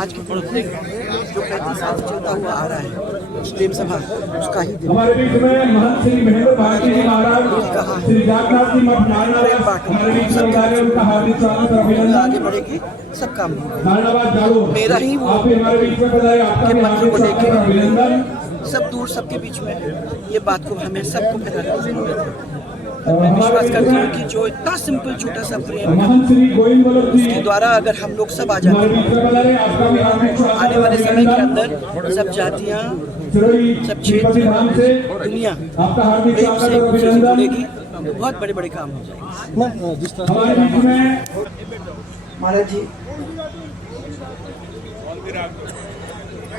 आज की तारीख में जो 35 साल से चलता हुआ आ रहा है प्रेम सभा, उसका ही दिन हमारे बीच में महंत श्री महेंद्र भारती जी महाराज श्री जागनाथ जी मठ नारायण हमारे बीच में उतारे, उनका हार्दिक स्वागत और अभिनंदन। आगे बढ़ेगी, सब काम होगा। धन्यवाद जाओ, मेरा ही वो आप हमारे बीच में बताइए, आपका भी हार्दिक स्वागत और अभिनंदन। सब दूर सबके बीच में ये बात को हमें सबको फैलाने की जरूरत है। मैं विश्वास करती हूँ कि जो इतना सिंपल छोटा सा प्रेम उसके द्वारा अगर हम लोग सब आ जाते हैं, आने वाले समय के अंदर सब जातियाँ, सब क्षेत्र, दुनिया प्रेम से जुड़ेगी, तो बहुत बड़े बड़े काम हो जाएंगे। महाराज जी,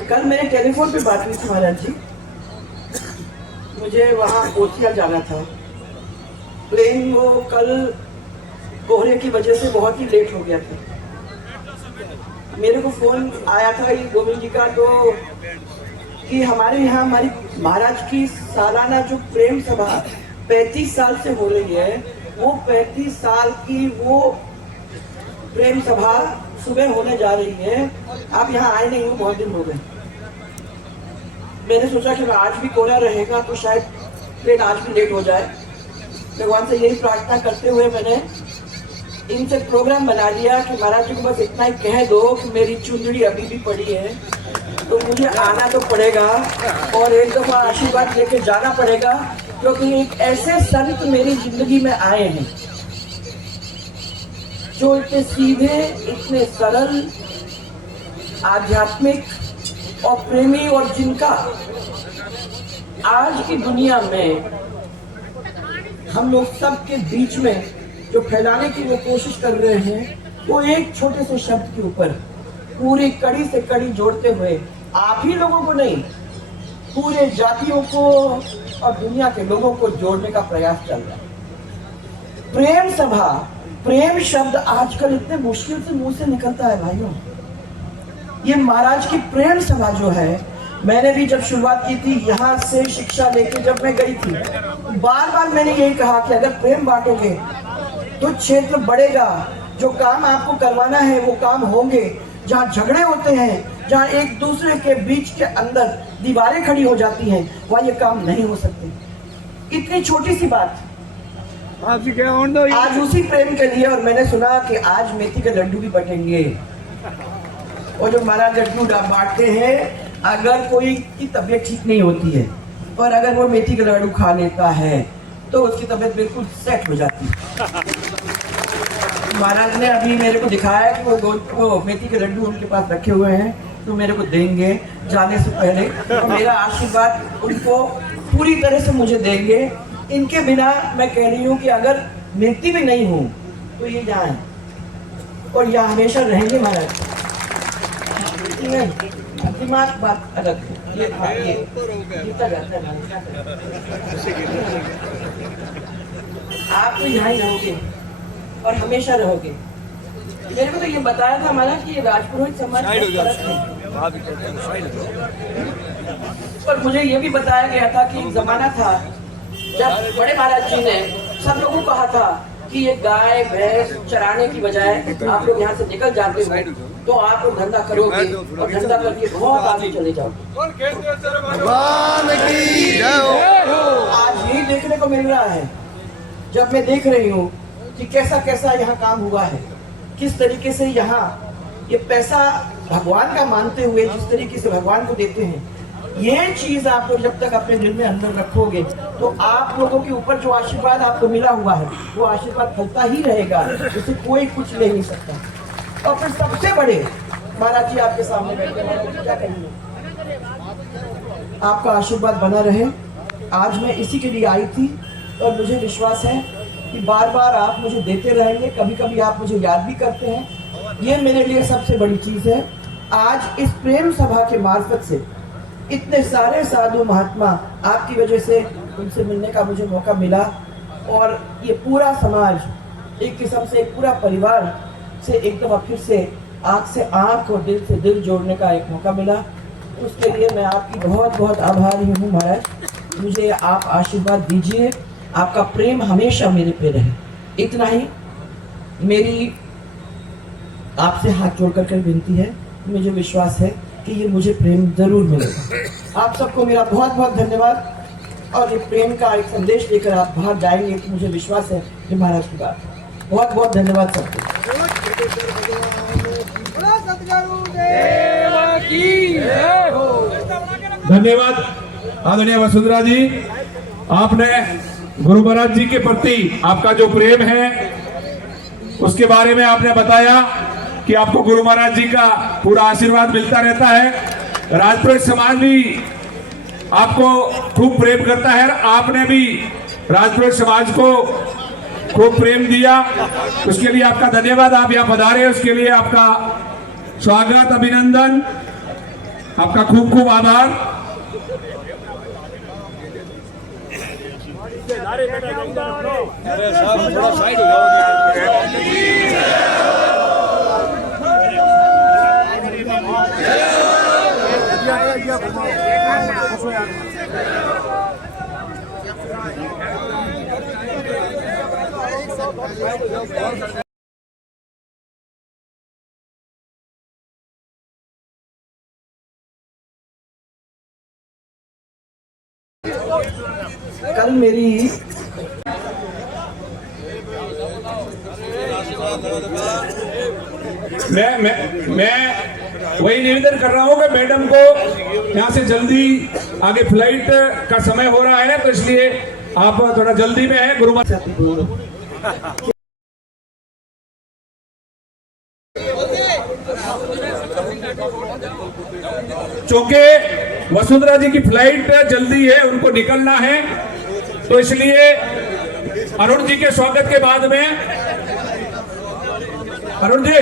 कल मैंने टेलीफोन पे बात की थी महाराज जी, मुझे वहाँ कोठिया जाना था। प्लेन वो कल कोहरे की वजह से बहुत ही लेट हो गया था। मेरे को फोन आया था ये गोविंद जी का, तो कि हमारे यहाँ हमारी महाराज की सालाना जो प्रेम सभा 35 साल से हो रही है, वो 35 साल की वो प्रेम सभा सुबह होने जा रही है। आप यहाँ आए नहीं हो, बहुत दिन हो गए। मैंने सोचा कि आज भी कोहरा रहेगा तो शायद प्लेन आज भी लेट हो जाए। भगवान से यही प्रार्थना करते हुए मैंने इनसे प्रोग्राम बना लिया कि महाराज जी को बस इतना ही कह दो कि मेरी चुंदड़ी अभी भी पड़ी है, तो मुझे आना तो पड़ेगा और एक दफा आशीर्वाद लेके जाना पड़ेगा, क्योंकि एक ऐसे संत मेरी जिंदगी में आए हैं जो इतने सीधे, इतने सरल, आध्यात्मिक और प्रेमी, और जिनका आज की दुनिया में हम लोग सबके बीच में जो फैलाने की वो कोशिश कर रहे हैं, वो एक छोटे से शब्द के ऊपर पूरी कड़ी से कड़ी जोड़ते हुए आप ही लोगों को नहीं, पूरे जातियों को और दुनिया के लोगों को जोड़ने का प्रयास चल रहा है। प्रेम सभा, प्रेम शब्द आजकल इतने मुश्किल से मुंह से निकलता है भाइयों। ये महाराज की प्रेम सभा जो है, मैंने भी जब शुरुआत की थी यहाँ से शिक्षा लेके जब मैं गई थी, बार बार मैंने यही कहा कि अगर प्रेम बांटोगे तो क्षेत्र बढ़ेगा। जो काम आपको करवाना है वो काम होंगे। जहाँ झगड़े होते हैं, जहाँ एक दूसरे के बीच के अंदर दीवारें खड़ी हो जाती हैं, वहाँ ये काम नहीं हो सकते। इतनी छोटी सी बात आज उसी प्रेम के लिए। और मैंने सुना कि आज मेथी के लड्डू भी बटेंगे, और जो महाराज लड्डू बांटते हैं, अगर कोई की तबीयत ठीक नहीं होती है और अगर वो मेथी के लड्डू खा लेता है तो उसकी तबीयत बिल्कुल सेट हो जाती है। महाराज ने अभी मेरे को दिखाया कि वो मेथी के लड्डू उनके पास रखे हुए हैं, तो मेरे को देंगे जाने से पहले, तो मेरा आशीर्वाद उनको पूरी तरह से मुझे देंगे। इनके बिना मैं कह रही हूँ कि अगर मिलती भी नहीं हूँ तो ये जाए और यहाँ हमेशा रहेंगे महाराज। दिमाग बात अलग है, ये जीता जाता है। आप तो यहाँ ही रहोगे और हमेशा रहोगे। मेरे को तो ये बताया था हमारा कि ये राजपुरोहित समाज पर मुझे ये भी बताया गया था कि एक जमाना था जब बड़े महाराज जी ने सब लोगों को कहा था कि ये गाय भैंस चराने की बजाय आप लोग यहाँ से निकल जाते हो तो आप लोग धंधा करोगे और धंधा करके बहुत आगे चले जाओगे। आज यही देखने को मिल रहा है, जब मैं देख रही हूँ कि कैसा कैसा यहाँ काम हुआ है, किस तरीके से यहाँ ये पैसा भगवान का मानते हुए जिस तरीके से भगवान को देते हैं, ये चीज आप लोग जब तक अपने दिल में अंदर रखोगे तो आप लोगों के ऊपर जो आशीर्वाद आपको मिला हुआ है वो आशीर्वाद फलता ही रहेगा, उसे कोई कुछ ले नहीं सकता। और फिर सबसे बड़े महाराज जी आपके सामने बैठे हैं, क्या कहेंगे? आपका आशीर्वाद बना रहे। आज मैं इसी के लिए आई थी और मुझे विश्वास है कि बार बार आप मुझे देते रहेंगे, कभी कभी आप मुझे याद भी करते हैं। ये मेरे लिए सबसे बड़ी चीज है। आज इस प्रेम सभा के मार्फत से इतने सारे साधु महात्मा आपकी वजह से उनसे मिलने का मुझे मौका मिला, और ये पूरा समाज एक किस्म से, एक पूरा परिवार से एक दफा फिर से आँख से आँख और दिल से दिल जोड़ने का एक मौका मिला। उसके लिए मैं आपकी बहुत बहुत आभारी हूँ महाराज। मुझे आप आशीर्वाद दीजिए, आपका प्रेम हमेशा मेरे पे रहे। इतना ही मेरी आपसे हाथ जोड़ कर विनती है मुझे विश्वास है कि ये मुझे प्रेम जरूर मिलेगा। आप सबको मेरा बहुत बहुत धन्यवाद, और ये प्रेम का एक संदेश लेकर आप बाहर जाएंगे तो मुझे विश्वास है कि महाराज की बात। बहुत बहुत धन्यवाद सबको। धन्यवाद आदरणीय वसुंधरा जी, आपने गुरु महाराज जी के प्रति आपका जो प्रेम है उसके बारे में आपने बताया कि आपको गुरु महाराज जी का पूरा आशीर्वाद मिलता रहता है। राजपुरोहित समाज भी आपको खूब प्रेम करता है, आपने भी राजपुरोहित समाज को खूब प्रेम दिया, उसके लिए आपका धन्यवाद। आप यहाँ पधारे, उसके लिए आपका स्वागत, अभिनंदन, आपका खूब खूब आभार। कल मेरी मैं वही निवेदन कर रहा हूँ कि मैडम को यहाँ से जल्दी आगे फ्लाइट का समय हो रहा है, तो इसलिए आप थोड़ा जल्दी में है। गुरु चूंकि वसुंधरा जी की फ्लाइट जल्दी है, उनको निकलना है, तो इसलिए अरुण जी के स्वागत के बाद में, अरुण जी